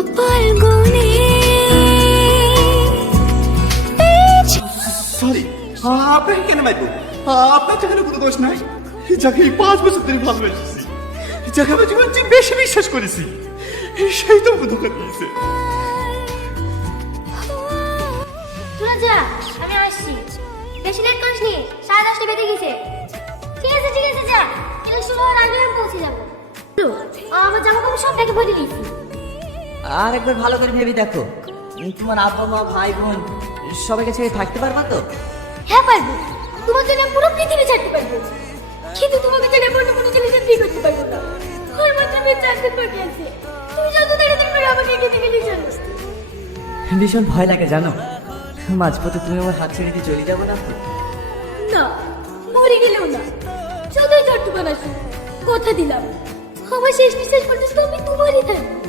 কপাল গুনে সরি, আপনাকে কেন মাইবো? আপনার যেখানে কোনো দোষ নাই, যাকে এই 5 বছর ধরে ভালোবেসেছি, যাকে আমি জীবন চেয়ে বেশি বিশ্বাস করেছি, সেই তো ধোকা দিয়েছে। তোরা যা, আমি আসছি। বেশি লেট করিস নি, 10:30 বেজে গেছে। ঠিক আছে যা, কিন্তু শুরু হওয়ার আগে আমি পৌঁছে যাবো। আমার জামা কাপড় সব ব্যাগে ভরে দিয়েছি। আর একবার ভালো করে ভেবে দেখো, তোমার আব্বা মা ভাই বোন সবাইকে ছেড়ে থাকতে পারবা তো? হ্যাঁ পারবো, তোমার জন্য আমি পুরো পৃথিবী ছাড়তে পারবো, কিন্তু তোমাকে ছেড়ে অন্য কোনো জিনিসের বিয়ে করতে পারবো না। ওর মাত্র মেয়ে 4 দিন বাকি আছে। তুমি যত তাড়াতাড়ি করে আমাকে এখান থেকে নিয়ে চলো। ভীষণ ভয় লাগে জানো, মাঝপথে তুমি আমার হাত ছেড়ে দিয়ে চলে যাবো না তো? না, মরে গেলেও না, যতই ঝড় তুফান আসুক, কথা দিলাম আমার শেষ নিঃশ্বাস পর্যন্ত আমি তোমারই থাকবো।